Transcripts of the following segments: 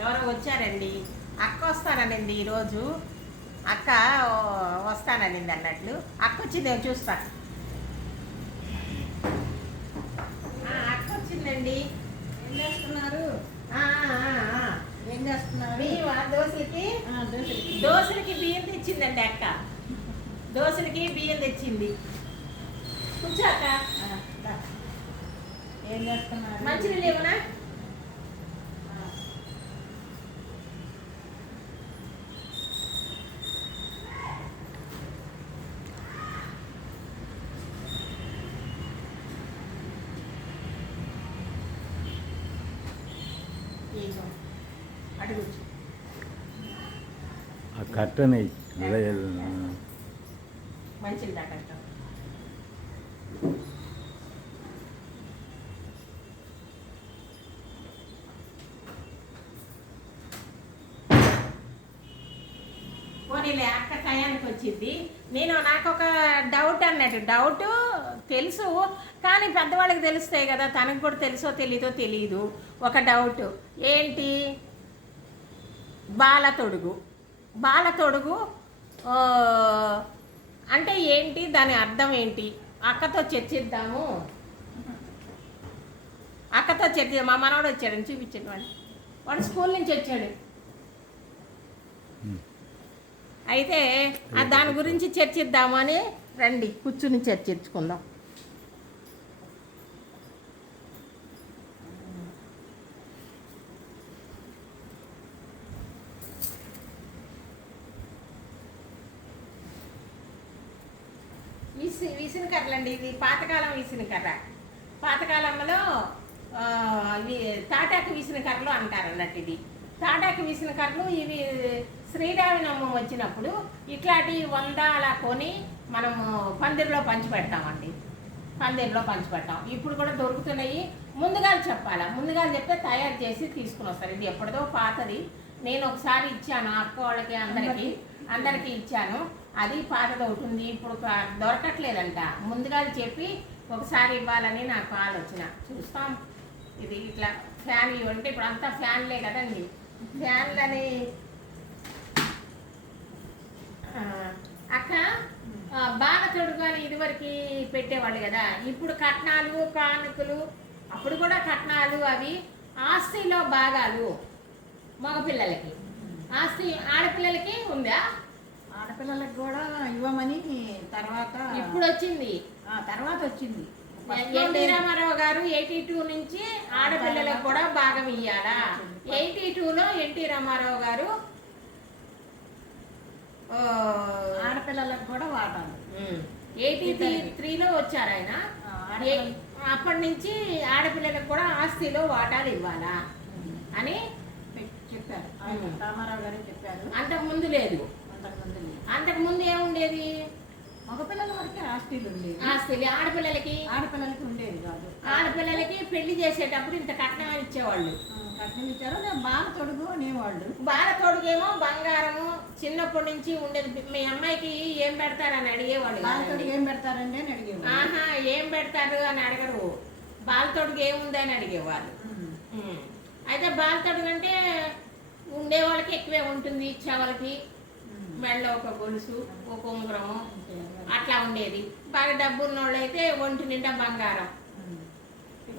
ఎవరో వచ్చారండి. అక్క వస్తాననింది ఈరోజు. అక్క వస్తాననింది అన్నట్లు. అక్క వచ్చిందేమో చూస్తా. అక్క వచ్చిందండి. ఏం చేస్తున్నారు? ఏం చేస్తున్నారు? దోశలకి దోశలకి బియ్యం తెచ్చిందండి అక్క. దోశలకి బియ్యం తెచ్చింది. కూర్చోక. ఏం చేస్తున్నారు? మంచినీళ్ళు ఇవ్వనా? అడుగు. ఆ కట్టని మంచిది కట్ట. పోనీలే అక్క టయానికి వచ్చింది. నాకు ఒక డౌట్ అన్నట్టు. డౌట్ తెలుసు కానీ పెద్దవాళ్ళకి తెలుస్తాయి కదా, తనకు కూడా తెలుసో తెలీదో తెలియదు. ఒక డౌట్ ఏంటి, బాలతొడుగు. బాలతొడుగు అంటే ఏంటి, దాని అర్థం ఏంటి? అక్కతో చర్చిద్దాము. అక్కతో చర్చిద్దాం. మా మనవాడు వచ్చాడని చూపించాడు. వాడు స్కూల్ నుంచి వచ్చాడు. అయితే దాని గురించి చర్చిద్దామని రండి, కూర్చుని చర్చించుకుందాం. విసినకర్రలండి. ఇది పాతకాలం విసినకర్ర. పాతకాలంలో తాటాకు విసినకర్రలు అంటారు అన్నట్టు. ఇది తాటాకు విసినకర్రలు. ఇవి శ్రీరామనవమి వచ్చినప్పుడు ఇట్లాంటి 100 అలా కొని మనము పందిరిలో పంచిపెడతామండి. పందిరిలో పంచిపెడతాం. ఇప్పుడు కూడా దొరుకుతున్నాయి. ముందుగా చెప్పాలా, ముందుగా చెప్తే తయారు చేసి తీసుకుని వస్తారు. ఇది ఎప్పటిదో పాతది. నేను ఒకసారి ఇచ్చాను అక్క వాళ్ళకి, అందరికీ ఇచ్చాను. అది పాతది ఒకటి ఉంది. ఇప్పుడు దొరకట్లేదంట. ముందుగా చెప్పి ఒకసారి ఇవ్వాలని నాకు ఆలోచన. చూస్తాం. ఇది ఇట్లా ఫ్యాన్ ఇవ్వంటే ఇప్పుడు అంతా ఫ్యాన్లే కదండి. ఫ్యాన్లని అక్క బాలతొడుగు అని ఇదివరకు పెట్టేవాళ్ళు కదా. ఇప్పుడు కట్నాలు కానుకలు, అప్పుడు కూడా కట్నాలు, అవి ఆస్తిలో భాగాలు మగపిల్లలకి. ఆస్తి ఆడపిల్లలకి ఉందా? ఆడపిల్లలకి కూడా ఇవ్వమని తర్వాత ఇప్పుడు వచ్చింది. తర్వాత వచ్చింది. ఎన్టీ రామారావు గారు 82 నుంచి ఆడపిల్లలకు కూడా భాగం ఇయ్యాలా. 82లో ఎన్టీ రామారావు గారు ఆడపిల్లలకు కూడా వాటాలు. 83లో వచ్చారు ఆయన. అప్పటి నుంచి ఆడపిల్లలకు కూడా ఆస్తిలో వాటాలు ఇవ్వాలా అని చెప్పారు. రామారావు గారు చెప్పారు. అంతకుముందు లేదు. అంతకుముందు ఏముండేది? మగపిల్లల వరకే ఆస్తిలు ఉండేవి. ఆస్తిలు ఆడపిల్లలకి ఉండేది కాదు. ఆడపిల్లలకి పెళ్లి చేసేటప్పుడు ఇంత కట్నం ఇచ్చేవాళ్ళు. కట్నం ఇచ్చారు. బాలతొడుగు అనేవాళ్ళు. బాలతొడుగేమో బంగారము చిన్నప్పటి నుంచి ఉండేది. మీ అమ్మాయికి ఏం పెడతారని అడిగేవాళ్ళు. బాలతొడుగు ఏం పెడతారండి అని అడిగేవాళ్ళు. ఏం పెడతారు అని అడగరు. బాలతొడుగు ఏముంది అని అడిగేవాళ్ళు. అయితే బాలతొడుగు అంటే ఉండేవాళ్ళకి ఎక్కువే ఉంటుంది. ఇచ్చేవాళ్ళకి మెడలో ఒక గొలుసు, ఒక ఉంగరము అట్లా ఉండేది. బాగా డబ్బు ఉన్నోళ్ళు అయితే ఒంటి నిండా బంగారం.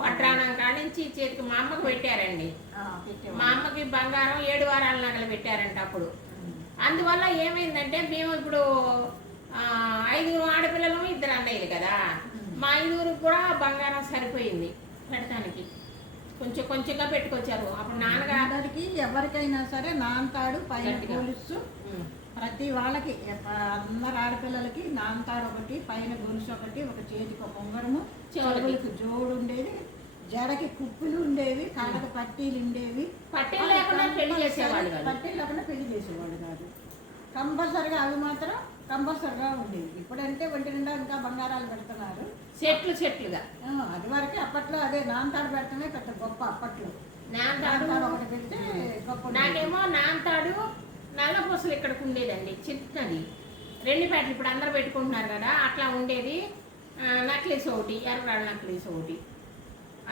వడ్రాణం కానించి చేతికి మా అమ్మకు పెట్టారండి. మా అమ్మకి బంగారం 7 వారాల నగలు పెట్టారంట అప్పుడు. అందువల్ల ఏమైందంటే మేము ఇప్పుడు 5 ఆడపిల్లలు 2 అన్నయ్యలు కదా. మా 5 కూడా బంగారం సరిపోయింది పెడతానికి. కొంచెం కొంచెంగా పెట్టుకొచ్చారు. అప్పుడు నాన్నగారికి ఎవరికైనా సరే నాన్నతాడు పైన గొలుసు, ప్రతి వాళ్ళకి అందరు ఆడపిల్లలకి నాన్నతాడు ఒకటి, పైన గొలుసు ఒకటి, ఒక చేతికి ఒక ఉంగరము, చెవులకు జోడు ఉండేది, జడకి కుప్పులు ఉండేవి, కాళ్ళకి పట్టీలు ఉండేవి. పట్టీలు లేకుండా పెళ్లి చేసేవాళ్ళు కాదు. కంపల్సరిగా అవి మాత్రం కంపల్సరిగా ఉండేవి. ఇప్పుడంటే ఒంటి నిండా ఇంకా బంగారాలు పెడుతున్నారు చెట్లుగా. అది వరకే అప్పట్లో అదే నాన్నతాడు పెడతామే పెద్ద గొప్ప. అప్పట్లో నాన్నతాడు ఒకటి పెడితే గొప్ప. నాకేమో నాన్నతాడు నల్ల పూసలు ఇక్కడికి ఉండేదండి, చిన్నది. 2 ప్యాట్లు ఇప్పుడు అందరు పెట్టుకుంటున్నారు కదా, అట్లా ఉండేది. నక్లీస్ ఒకటి, ఎర్రరాళ్ళ నక్లీస్ ఒకటి,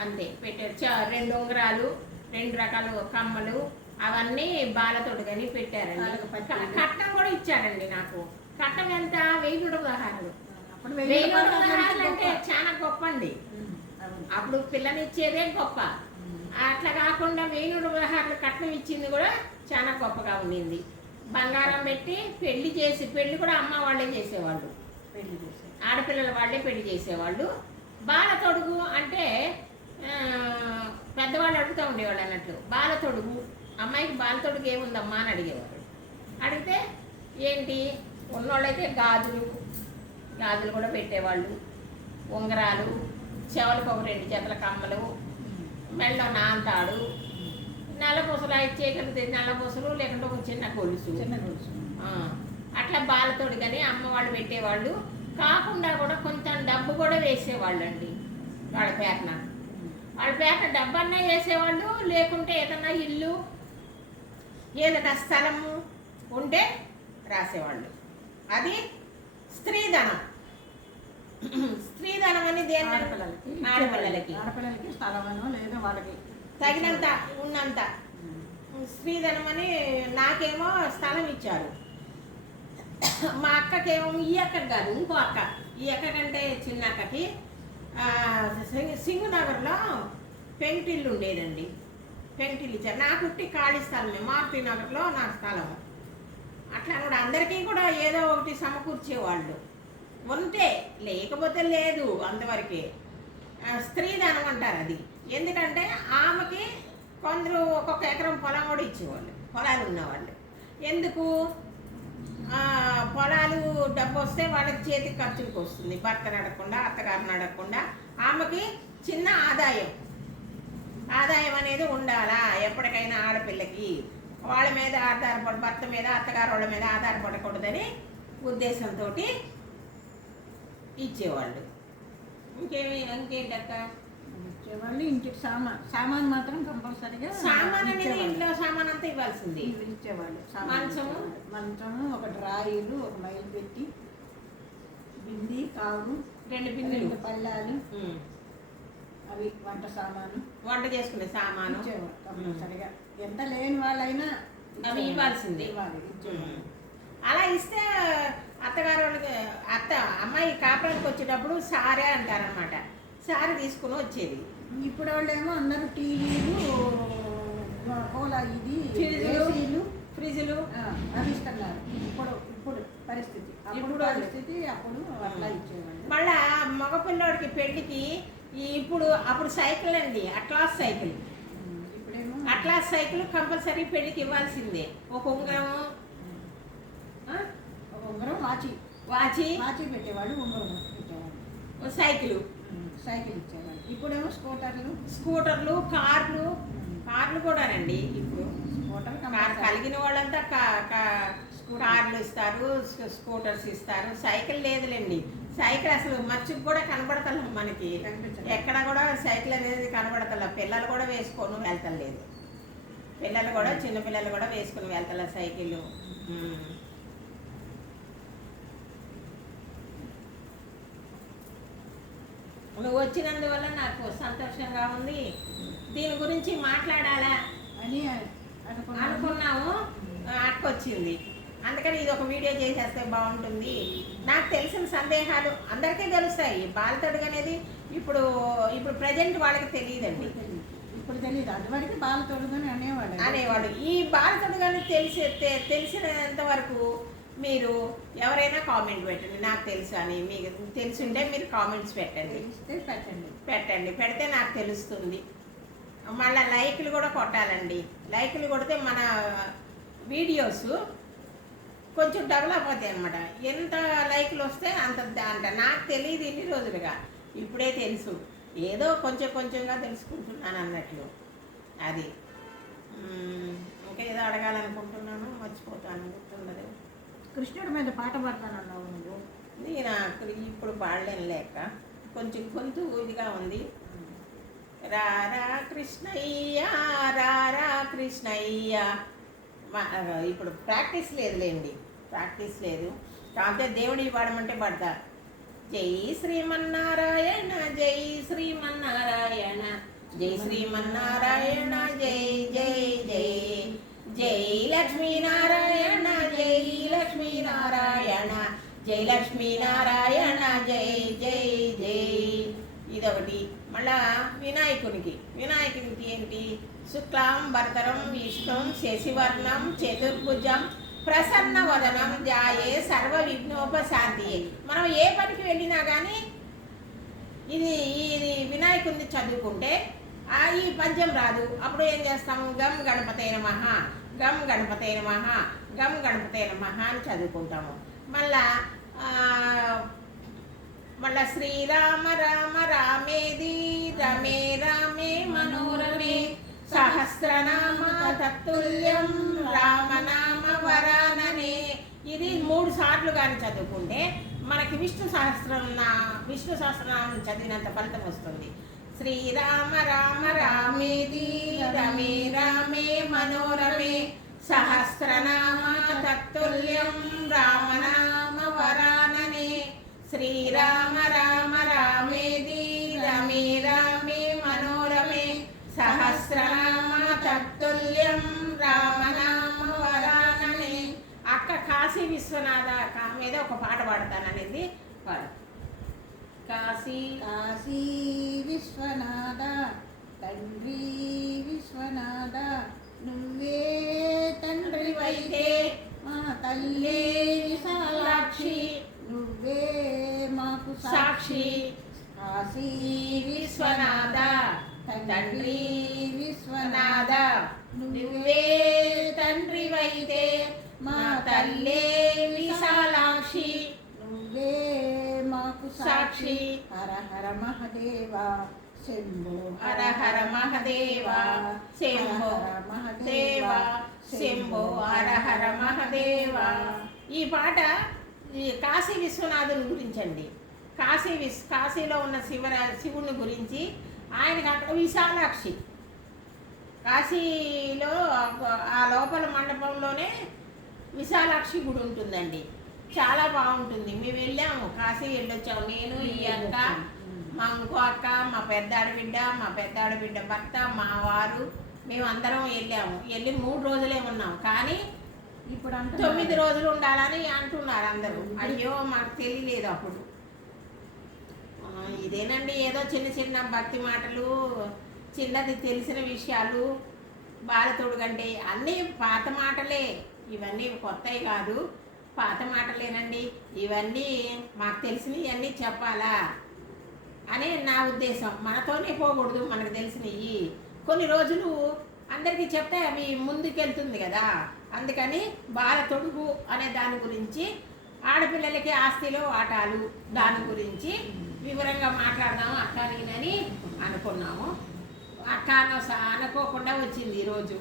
అంతే పెట్టారు. 2 ఉంగరాలు, 2 రకాల కమ్మలు, అవన్నీ బాలతోటి కానీ పెట్టారండి. వాళ్ళకి పట్టీలు. కట్నం కూడా ఇచ్చారండి నాకు. కట్నం ఎంత? 1000 అప్పుడు 1000 అంటే చాలా గొప్ప అండి. అవును. అప్పుడు పిల్లనిచ్చేదే గొప్ప. అట్లా కాకుండా 1000 కట్నం ఇచ్చింది కూడా చాలా గొప్పగా ఉండింది. బంగారం పెట్టి పెళ్లి కూడా అమ్మ వాళ్ళే చేసేవాళ్ళు. పెళ్లి చేశారు. ఆడపిల్లల వాళ్ళే పెళ్లి చేసేవాళ్ళు. బాలతొడుగు అంటే పెద్దవాళ్ళు అడుగుతూ ఉండేవాళ్ళు అన్నట్లు. బాలతొడుగు, అమ్మాయికి బాలతొడుగు ఏముందమ్మా అని అడిగేవాళ్ళు. అడిగితే ఏంటి, ఉన్నోళ్ళైతే గాజులు కూడా పెట్టేవాళ్ళు, ఉంగరాలు, చెవులకు ఒక 2 జతల కమ్మలు, మెళ్ళ నాంతాడు, నల్లపూసలు ఇచ్చేయగలిగితే నల్లపూసలు, లేకుంటే ఒక చిన్న గొలుసు. అట్లా బాలతోడు కానీ అమ్మ వాళ్ళు పెట్టేవాళ్ళు. కాకుండా కూడా కొంచెం డబ్బు కూడా వేసేవాళ్ళు అండి. వాళ్ళ పేట డబ్బన్నా వేసేవాళ్ళు, లేకుంటే ఏదన్నా ఇల్లు, ఏదైనా స్థలము ఉంటే రాసేవాళ్ళు. అది స్త్రీధనం. స్త్రీధనం అని దేని ఆడపిల్లలకి స్థలమనో లేదో వాళ్ళకి తగినంత ఉన్నంత స్త్రీధనం అని. నాకేమో స్థలం ఇచ్చారు. మా అక్కకేమో, ఈ అక్కకి కాదు ఇంకో అక్క, ఈ అక్క కంటే చిన్న అక్కకి సింగునగర్లో పెంకిటిల్లు ఉండేదండి. పెంకిటిల్లు ఇచ్చారు. నాకు ఉట్టి ఖాళీ స్థలమే, మారుతి నగర్లో నా స్థలం. అట్లా కూడా అందరికీ కూడా ఏదో ఒకటి సమకూర్చేవాళ్ళు. ఉంటే, లేకపోతే లేదు, అంతవరకే. స్త్రీధనం అంటారు అది. ఎందుకంటే ఆమెకి కొందరు ఒక్కొక్క ఎకరం పొలం కూడా ఇచ్చేవాళ్ళు, పొలాలు ఉన్నవాళ్ళు. ఎందుకు? పొలాలు డబ్బు వస్తే వాళ్ళకి చేతికి ఖర్చులకు వస్తుంది. భర్త నడకుండా, అత్తగారిని నడకుండా ఆమెకి చిన్న ఆదాయం అనేది ఉండాలా ఎప్పటికైనా ఆడపిల్లకి. వాళ్ళ మీద భర్త మీద, అత్తగారు వాళ్ళ మీద ఆధారపడకూడదని ఉద్దేశంతో ఇచ్చేవాళ్ళు. ఇంకేంటక్క ఇచ్చేవాళ్ళు. ఇంటికి సామాన్ మాత్రం కంపల్సరీగా, సామాన్ అనేది ఇంట్లో సామాన్ అంతా ఇవ్వాల్సింది. ఇచ్చేవాళ్ళు. మంచము, ఒక డ్రాయిలు, ఒక మైలు పెట్టి, బింది, కావు, 2 బిందెలు, 2 పళ్ళాలు, అవి వంట చేసుకునే సామాను ఇచ్చేవాళ్ళు కంపల్సరీగా. ఎంత లేని వాళ్ళైనా అవి ఇవ్వాల్సింది. అలా ఇస్తే అత్తగారు వాళ్ళకి, అమ్మాయి కాపురానికి వచ్చేటప్పుడు సారే అంటారనమాట. సారీ తీసుకుని వచ్చేది. ఇప్పుడు వాళ్ళేమో అందరూ టీవీలు, ఫ్రిడ్జ్లు అవి ఇస్తున్నారు. ఇప్పుడు పరిస్థితి అప్పుడు అట్లా ఇచ్చేవాళ్ళు. మళ్ళా మగపిల్లోడికి పెళ్లికి అప్పుడు సైకిల్ అండి, అట్లాస్ సైకిల్. ఇప్పుడేమో అట్లాస్ సైకిల్ కంపల్సరీ పెళ్లికి ఇవ్వాల్సిందే. ఒక ఉంగరం, వాచి పెట్టేవాళ్ళు, ఉంగరం పెట్టేవాళ్ళు, సైకిల్ ఇచ్చేవాళ్ళు. ఇప్పుడేమో స్కూటర్లు, కార్లు కూడానండి. ఇప్పుడు కార్ కలిగిన వాళ్ళంతా కార్లు ఇస్తారు, స్కూటర్స్ ఇస్తారు. సైకిల్ లేదులేండి. సైకిల్ అసలు మచ్చుకు కూడా కనబడతలే మనకి. ఎక్కడ కూడా సైకిల్ అనేది కనబడతలే. పిల్లలు కూడా వేసుకొని వెళ్తలేదు. చిన్నపిల్లలు కూడా వేసుకొని వెళ్తలే సైకిల్. నువ్వు వచ్చినందువల్ల నాకు సంతోషంగా ఉంది. దీని గురించి మాట్లాడాలా అని అనుకున్నాము. అక్కొచ్చింది, అందుకని ఇది ఒక వీడియో చేసేస్తే బాగుంటుంది. నాకు తెలిసిన సందేహాలు అందరికీ తెలుస్తాయి. బాలతొడుగు అనేది ఇప్పుడు ప్రజెంట్ వాళ్ళకి తెలియదండి. ఇప్పుడు తెలియదు. అదివరకు బాలతొడుగు అని అనేవాడు. ఈ బాలతొడుగు అని తెలిసినంత వరకు మీరు ఎవరైనా కామెంట్ పెట్టండి. నాకు తెలుసు అని మీకు తెలుసుంటే మీరు కామెంట్స్ పెట్టండి. పెడితే నాకు తెలుస్తుంది. మళ్ళీ లైక్లు కూడా కొట్టాలండి. లైక్లు కొడితే మన వీడియోస్ కొంచెం డెవలప్ అవుతాయి అన్నమాట. ఎంత లైక్లు వస్తే అంత నాకు తెలియదు ఇన్ని రోజులుగా, ఇప్పుడే తెలుసు. ఏదో కొంచెంగా తెలుసుకుంటున్నాను అన్నట్లు. అది ఇంకా ఏదో అడగాలనుకుంటున్నాను, మర్చిపోతాను, గుర్తుండదు. కృష్ణుడి మీద పాట పాడతానన్నావు నువ్వు. నేను ఇప్పుడు పాడలేను లేక కొంచెం గొంతు ఇదిగా ఉంది. రారా కృష్ణయ్య, రారా కృష్ణయ్య. ఇప్పుడు ప్రాక్టీస్ లేదులేండి, ప్రాక్టీస్ లేదు. కాకపోతే దేవుడి పాడమంటే పడతా. జై శ్రీమన్నారాయణ, జై శ్రీమన్నారాయణ, జై శ్రీమన్నారాయణ, జై జై జై. లక్ష్మీనారాయణ జై లక్ష్మీనారాయణ జై లక్ష్మీనారాయణ జై జై జై. ఇదొకటి. మళ్ళా వినాయకునికి ఏంటి? శుక్లాం భరతరం విష్ణుం శశివర్ణం చతుర్భుజం ప్రసన్న వదనం ధ్యాయే సర్వ విఘ్నోపశాంతియే. మనం ఏ పనికి వెళ్ళినా కానీ ఇది వినాయకుడిని చదువుకుంటే ఈ పద్యం రాదు. అప్పుడు ఏం చేస్తాము? గం గణపతయ నమః, గం గణపతయ నమః, గం గణపతయ నమః అని చదువుకుంటాము. మళ్ళా శ్రీరామ రామ రామేది రమే రామే మనోరమే సహస్రనామ తత్తుల్యం రామనామ వరాననే. ఇది 3 సార్లు కానీ చదువుకుంటే మనకి విష్ణు సహస్రనామం చదివినంత ఫలితం వస్తుంది. శ్రీరామ రామ రామేది రమే రామే మనోరమే సహస్రనామ తత్తుల్యం రామనామ వరాననే. శ్రీరామ రామ రామేది రమే రామే మనోరమే సహస్రనామ తత్తుల్యం రామనామ వరాననే. అక్క కాశీ విశ్వనాథ మీద ఒక పాట పాడతాననేది పాడు. కాశీ విశ్వనాథ తండ్రి విశ్వనాథ నువ్వే తండ్రివైతే మా తల్లి విశాలాక్షి నువ్వే మాకు సాక్షి. కాశీ విశ్వనాథ తండ్రి విశ్వనాథ నువ్వే తండ్రివైతే మా తల్లి విశాలాక్షి నువ్వే మాకు సాక్షి. హర హర మహదేవ శంభో హర హర మహదేవ శంభో మహదేవ శంభో హర హర మహదేవ. ఈ పాట కాశీ విశ్వనాథుని గురించండి. కాశీలో ఉన్న శివుని గురించి. ఆయనకి అక్కడ విశాలాక్షి, కాశీలో ఆ లోపల మండపంలోనే విశాలాక్షి గుడి ఉంటుందండి. చాలా బాగుంటుంది. మేము వెళ్ళాము, కాశీ వెళ్ళొచ్చాము. నేను, ఈ అక్క, మా ఇంకో అక్క, మా పెద్ద ఆడబిడ్డ భర్త, మా వారు, మేము అందరం వెళ్ళాము. వెళ్ళి 3 రోజులే ఉన్నాం. కానీ ఇప్పుడు 9 రోజులు ఉండాలని అంటున్నారు అందరూ. అయ్యో మాకు తెలియలేదు అప్పుడు. ఇదేనండి ఏదో చిన్న భక్తి మాటలు, చిన్నది తెలిసిన విషయాలు. బాలతోడు కంటే అన్నీ పాత మాటలే. ఇవన్నీ కొత్తవి కాదు, పాత మాటలేనండి. ఇవన్నీ మాకు తెలిసినవి అన్నీ చెప్పాలా అనే నా ఉద్దేశం. మనతోనే పోకూడదు, మనకు తెలిసినవి కొన్ని రోజులు అందరికీ చెప్తే అవి ముందుకెళ్తుంది కదా. అందుకని బాలతొడుగు అనే దాని గురించి, ఆడపిల్లలకి ఆస్తిలో వాటాలు దాని గురించి వివరంగా మాట్లాడదాము అక్క నేనని అనుకున్నాము. అక్క అనుకోకుండా వచ్చింది ఈరోజు.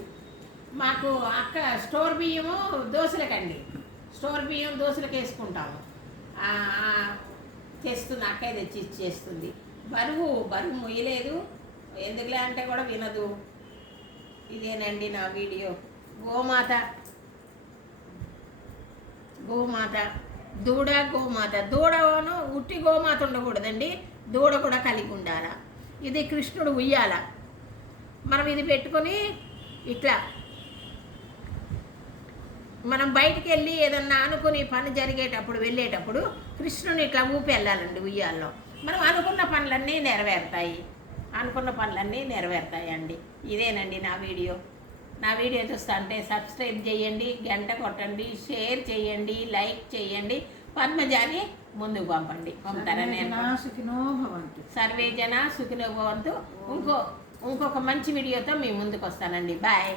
మాకు అక్క స్టోర్ బియ్యము దోశలకండి, స్టోర్ బియ్యం దోశలకు వేసుకుంటాము. తెస్తుంది, అక్క తెచ్చి ఇచ్చేస్తుంది. బరువు మొయ్యలేదు, ఎందుకులే అంటే కూడా వినదు. ఇదేనండి నా వీడియో. గోమాత దూడను ఉట్టి గోమాత ఉండకూడదండి, దూడ కూడా కలిగి ఉండాల. ఇది కృష్ణుడు ఉయ్యాల. మనం ఇది పెట్టుకొని ఇట్లా మనం బయటికి వెళ్ళి ఏదన్నా అనుకుని పని జరిగేటప్పుడు వెళ్ళేటప్పుడు కృష్ణుని ఇట్లా ఊపి వెళ్ళాలండి ఉయ్యాల్లో. మనం అనుకున్న పనులన్నీ నెరవేరుతాయండి. ఇదేనండి నా వీడియో. నా వీడియో చూస్తా అంటే సబ్స్క్రైబ్ చేయండి, గంట కొట్టండి, షేర్ చేయండి, లైక్ చేయండి, పద్మజాని ముందుకు పంపుతారని సర్వే జన సుఖినో భవంతు. ఇంకొక మంచి వీడియోతో మీ ముందుకు వస్తానండి. బాయ్.